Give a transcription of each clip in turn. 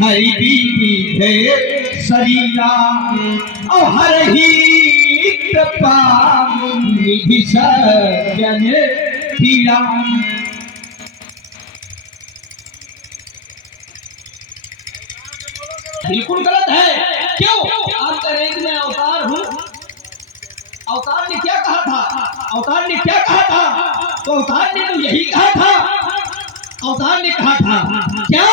हरि बीती है शरीरा और हर ही कृपा निधि सज्जन पीड़ा। बिल्कुल गलत है। क्यों? आप कह रहे हैं कि मैं अवतार हूँ। अवतार ने क्या कहा था? अवतार ने क्या कहा था? तो अवतार ने तो यही कहा था। अवतार ने कहा था क्या?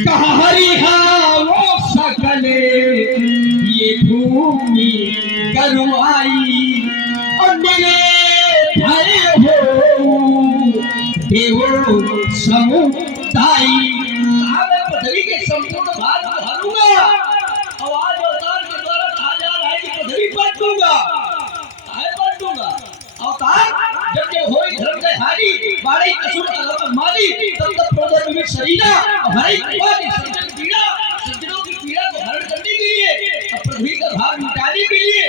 कहा हरिहा वो सकले ये भूमि करुआई और मेरे भय हो देवो समुदाई। मैं पृथ्वी के संपूर्ण भाग को हरूंगा। आवाज अवतार के द्वारा कहा जा रहा है कि पृथ्वी पलट दूंगा। पलट दूंगा अवतार जब जब होई धर्म के हारी बाड़ी असुर अधर्म मारी तब तब प्रदर में शरीरा हमारी कृपा की सज्जन पीड़ा सज्जनों की पीड़ा को हरण करने के लिए और पृथ्वी का भार मिटाने के लिए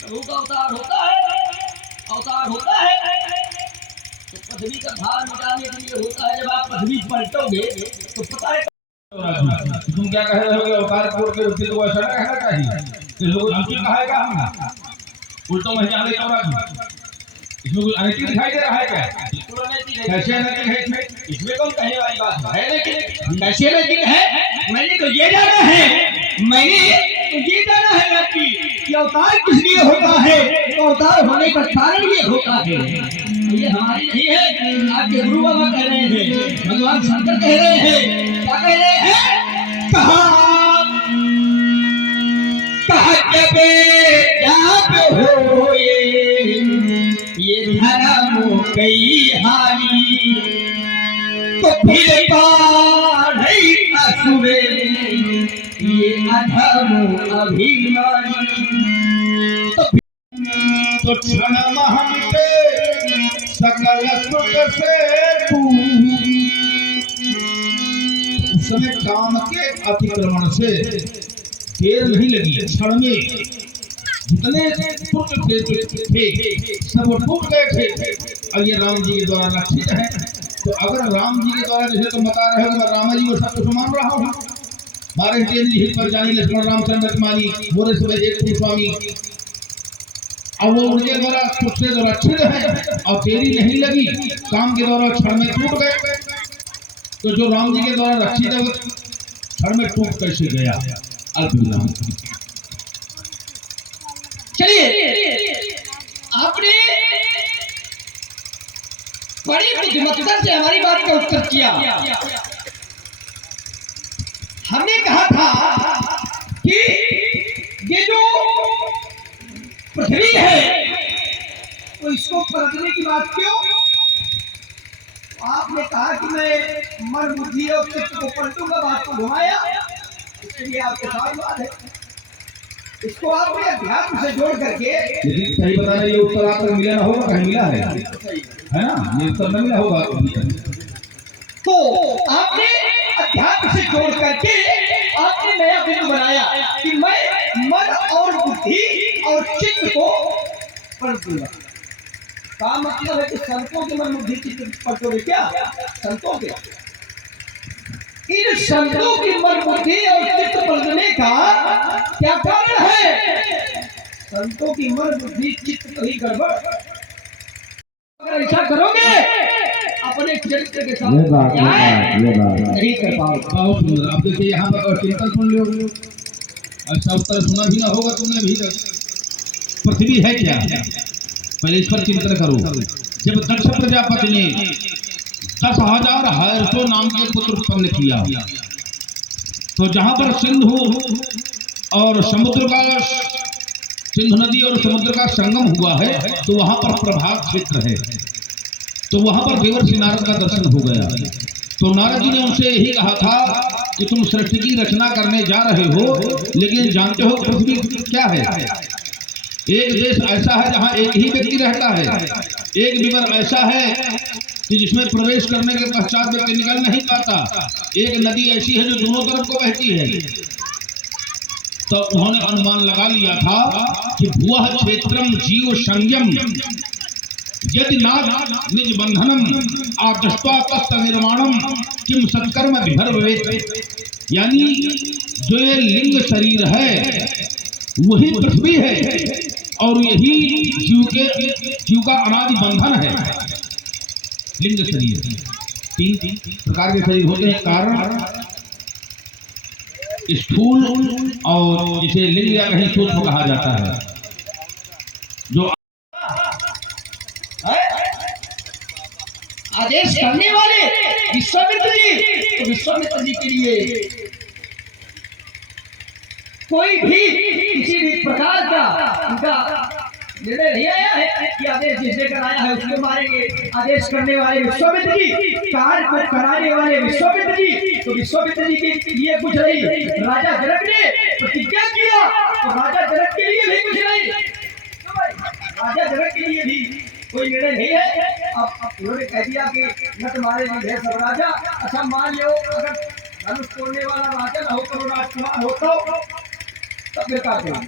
प्रभु का अवतार होता है। अवतार होता है तो पृथ्वी का भार मिटाने के लिए होता है। जब आप पृथ्वी पलटोगे तो पता है तुम क्या कह रहे हो? अवतार कोर के उचित को ऐसा कहना चाहिए। लोग उचित कहेगा हम उल्टो में जाने का इसमें कुछ अनैतिक दिखाई दे रहा है क्या? कैसे अनैतिक है इसमें? इसमें कौन कहने वाली बात है? लेकिन कैसे अनैतिक है? मैंने तो ये जाना है। मैंने तो ये जाना है कि अवतार किस लिए होता है। तो अवतार होने का कारण ये होता है। ये हमारी नहीं है। आपके गुरु बाबा कह रहे हैं, भगवान शंकर कह रहे हैं। क्या कह रहे हैं? कहा जब हो ये धर्म कई हारी तो फिर नहीं असुरे ये अधर्म अभिमानी। तो क्षण महते सकल सुख से उस समय काम के अतिक्रमण से देर नहीं लगी। क्षण में जितने पुट थे सब टूट गए थे और ये राम जी के द्वारा रक्षित है। तो अगर राम जी के द्वारा जैसे तुम बता रहे हो मैं राम जी को सब कुछ मान रहा हूँ। मारे हित पर जानी लक्ष्मण रामचंद्र मानी मोरे सुबह एक स्वामी अब वो उनके द्वारा खुद से रक्षित है और तेरी नहीं लगी काम के द्वारा क्षण में टूट गए। तो जो राम जी के द्वारा रक्षित है क्षण में टूट कैसे गया? अल्पविराम। चलिए आपने बड़ी बुद्धिमत्ता से हमारी बात का उत्तर किया। हमने कहा था कि ये जो पृथ्वी है तो इसको पलटने की बात क्यों? आपने कहा कि मैं मन बुद्धि और चित्त को पलटूंगा। बात को घुमाया, इसके लिए आपके साथ बात है। इसको आपने अध्यात्म से जोड़ करके सही बता रहे, ये उत्तर आपको मिला ना होगा, कहीं मिला है ना? ये उत्तर नहीं मिला होगा। तो आपने अध्यात्म से जोड़ करके आपने नया बिंदु बनाया कि मैं मन और बुद्धि और चित्त को पलट दूंगा। का मतलब है कि संतों के मन बुद्धि चित्त पलटोगे क्या? संतों के इन संतों की मन बुद्धि और चित्त पलटने का क्या कारण है? संतों की मन बुद्धि चित्त कहीं गड़बड़। अगर ऐसा करोगे अपने चरित्र के साथ नहीं कर पाओगे। अब देखिए यहाँ पर चिंतन सुन लो। अच्छा उत्तर सुना भी ना होगा तुमने भी तक। पृथ्वी है क्या? पहले इस पर चिंतन करो। जब दक्ष प्रजापति ने 10,000 हर्षो नाम के पुत्र उत्पन्न किया तो जहां पर सिंधु और समुद्र का सिंधु नदी और समुद्र का संगम हुआ है तो वहां पर प्रभाव क्षेत्र है। तो वहां पर देवर्षि नारद का दर्शन हो गया। तो नारद जी ने उनसे यही कहा था कि तुम सृष्टि की रचना करने जा रहे हो, लेकिन जानते हो पृथ्वी क्या है? एक देश ऐसा है जहां एक ही व्यक्ति रहता है। एक विवर ऐसा है कि जिसमें प्रवेश करने के पश्चात व्यक्ति निकल नहीं पाता। एक नदी ऐसी है जो दोनों तरफ को बहती है। तो उन्होंने अनुमान लगा लिया था कि भुवः क्षेत्रम जीव संयम, यदि नाथ निज बंधनम आदृष्ट्वा तस्त निर्माणम किम सत्कर्म विभर्वेत। यानी जो ये लिंग शरीर है वही पृथ्वी है और यही जीव का अनादि बंधन है। लिंग शरीर तीन प्रकार के शरीर होते हैं, कारण, स्थूल और जिसे लिंग या कहीं सूक्ष्म कहा जाता है। जो आदेश करने वाले विश्वामित्र जी, तो विश्वामित्र जी के लिए कोई भी किसी भी प्रकार का उनका निर्णय नहीं आया है कि आदेश जिसने कराया है उसको मारेंगे। आदेश करने वाले विश्वामित्र जी, कार्य को कराने वाले विश्वामित्र जी, तो विश्वामित्र जी के लिए कुछ नहीं। राजा जनक ने प्रतिज्ञा किया तो राजा जनक के लिए भी कुछ नहीं, राजा जनक के लिए भी कोई निर्णय नहीं है। अब उन्होंने कह दिया कि न तुम्हारे लिए है सब राजा। अच्छा मान लो अगर धनुष तोड़ने वाला राजा न हो तो राजकुमार होता तब फिर क्या करेंगे?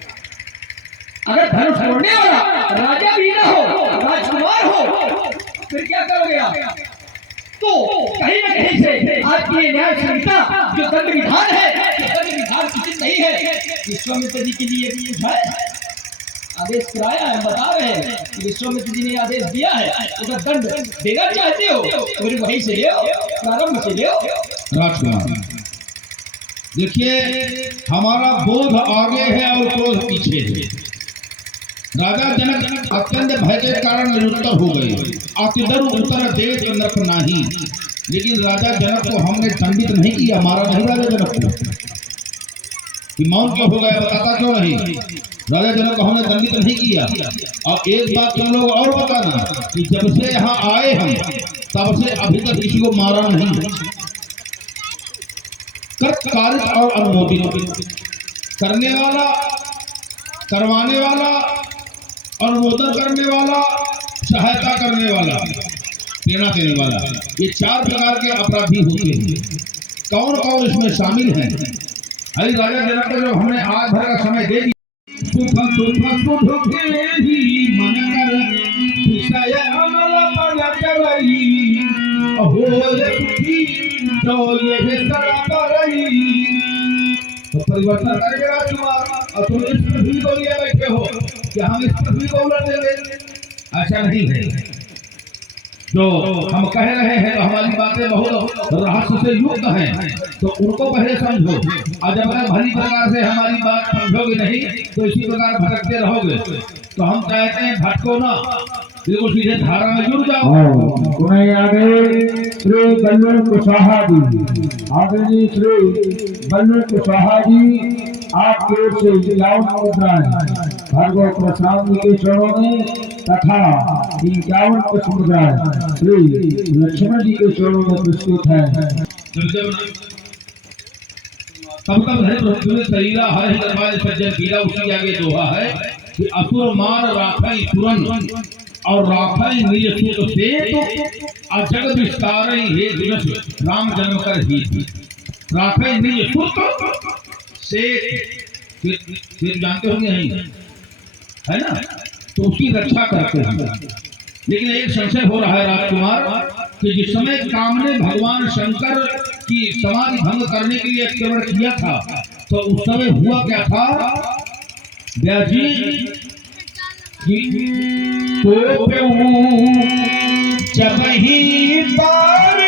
अगर धनुष तोड़ने वाला राजा भी ना हो, राजकुमार हो, फिर क्या करोगे आप? तो कहीं न कहीं से आपकी न्याय संहिता जो दंड विधान है, दंड विधान उचित नहीं है। विश्वामित्र जी के लिए भी है आदेश कराया है, बता रहे हैं कि विश्वामित्र जी ने आदेश दिया है, अगर दंड देना चाहते हो तो फिर वहीं से ले, प्रारंभ से ले। राजकुमार देखिए, हमारा बोध आगे है और क्रोध पीछे है। राजा जनक अत्यंत भय के कारण निरुत्तर हो गए। आतिदर उत्तर देश नरक नाही, लेकिन राजा जनक को हमने दंडित नहीं किया, मारा नहीं राजा जनक को। मौन क्यों हो गया, बताता क्यों नहीं? राजा जनक को हमने दंडित नहीं किया। और एक बात तुम लोग और बताना कि जब से यहाँ आए हम तब से अभी तक किसी को मारा नहीं। कर्तकारित और अनुमोदित, करने वाला, करवाने वाला, अनुमोदन करने वाला, सहायता करने वाला, प्रेरणा देने वाला, ये चार प्रकार के अपराधी होते हैं। कौन कौन इसमें शामिल है? अरे राजा जनक को जो हमने आज भर का समय दे दिया, सुख सुख सुख ही मन कर विषय अमल पद करई, हो सुखी तो ये करई। तो परिवर्तन करेगा राजकुमार, और तुम इस पृथ्वी को लिए बैठे हो कि हम इस पृथ्वी को उलट देंगे, ऐसा नहीं है। जो हम कह रहे हैं तो हमारी बातें बहुत रहस्य से युक्त हैं, तो उनको पहले समझो। और जब तक भली प्रकार से हमारी बात समझोगे नहीं तो इसी प्रकार भटकते रहोगे। तो हम कहते हैं भटको ना, बिल्कुल सीधे धारा में जुड़ जाओ। उन्हें आगे श्री बल्लू कुशवाहा जी, आदरणीय श्री बल्लू कुशवाहा जी आपके ओर से 51 मुद्राएं भार्गव प्रसाद जी के चरणों में तथा 51 कुछ मुद्राएं श्री लक्ष्मण जी के चरणों में प्रस्तुत है। तब तक है पृथ्वी शरीरा हर ही दरबार सज्जन पीला, उसी आगे दोहा है कि असुर मार राखई तुरंत और राखई निज सुत से अजग विस्तारई हे दिवस राम जन्म कर ही। राखई निज सुत से, फिर जानते होंगे नहीं है ना, तो उसकी रक्षा करते हैं। लेकिन एक संशय हो रहा है राजकुमार कि जिस समय काम ने भगवान शंकर की समाधि भंग करने के लिए अतिक्रमण किया था, तो उस समय हुआ क्या था? व्याजी जब ही बार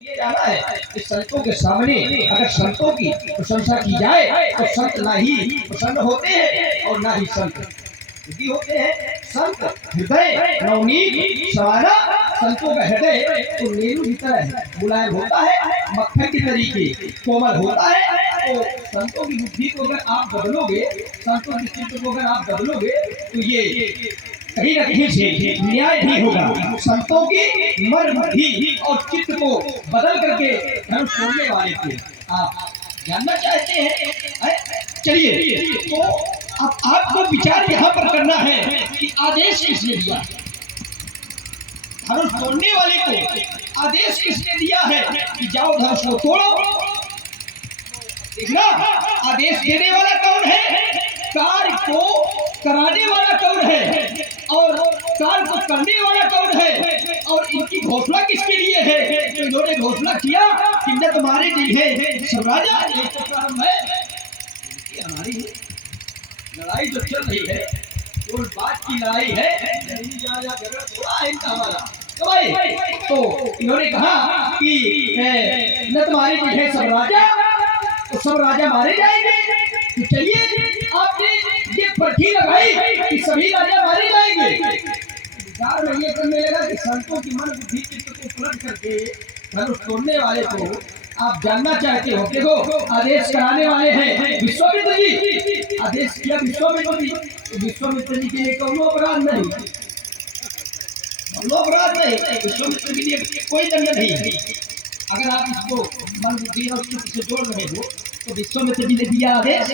जाना है कि संतों के सामने अगर संतों की प्रशंसा की जाए तो संत ना ही प्रसन्न होते हैं और ना ही संत दुखी होते हैं। संत हृदय नवनीत सवाना, संतों का हृदय तो नीलू की तरह मुलायम होता है, मक्खन की तरीके कोमल होता है। तो संतों की बुद्धि को अगर आप बदलोगे, संतों की चित्त को अगर आप बदलोगे तो ये कहीं न कहीं से न्याय नहीं होगा। संतों की मन बुद्धि और चित्त को बदल करके धर्म छोड़ने वाले थे आप जानना चाहते हैं? चलिए, तो अब आपको विचार यहाँ पर करना है कि आदेश किसने दिया? धनुष तोड़ने वाले को आदेश किसने दिया है कि जाओ धनुष को तोड़ो? देखना, आदेश देने वाला कौन है? कार्य को कराने वाला कौन है और कार्य को करने वाला कौन है और इनकी घोषणा किसके लिए है? तो इन्होंने घोषणा किया कि न तुम्हारे दिल है सब राजा, ये तो प्रारंभ है ये हमारी लड़ाई जो चल रही है वो बात की लड़ाई है, झगड़ा थोड़ा है इनका हमारा। तो भाई तो इन्होंने कहा कि न तुम्हारे दिल है सब राजा, तो सब राजा मारे जाएंगे। तो चलिए आपने ये पर्ची लगाई कि सभी राजा मारे जाएंगे। विचार में ये करने लगा कि संतों की मन बुद्धि चित्त को पलट करके धनुष तोड़ने वाले को आप जानना चाहते हो। देखो आदेश कराने वाले हैं विश्वामित्र जी, आदेश किया विश्वामित्र जी, विश्वामित्र जी के लिए कौन अपराध नहीं, अपराध नहीं, विश्वामित्र के लिए कोई दंड नहीं। अगर आप इसको मन बुद्धि और चित्त से जोड़ रहे हो तो विश्वामित्र जी ने दिया आदेश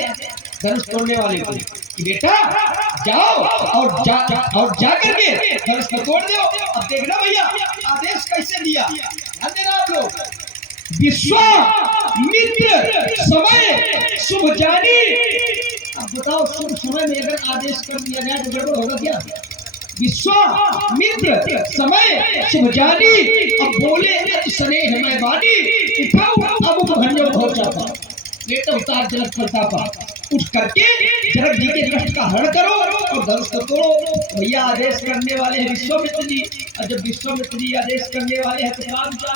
धनुष तोड़ने वाले को कि बेटा जाओ और जा करके धनुष को तोड़ दो। अब देखना भैया आदेश कैसे दिया, ध्यान देना आप लोग। विश्वामित्र समय शुभ जानी। अब बताओ शुभ समय में अगर आदेश कर दिया जाए तो गड़बड़ होगा क्या? विश्वामित्र समय शुभ जानी, अब बोले अति स्नेह मैं वाणी, उठाओ अब भंजो हो जाता, लेटा उतार जनक प्रतापा, उठ करके जनक जी के कष्ट का हरण करो और धनुष को तोड़ो। भैया आदेश करने वाले हैं विश्वामित्र जी, और जब विश्वामित्र जी आदेश करने वाले हैं तो काम क्या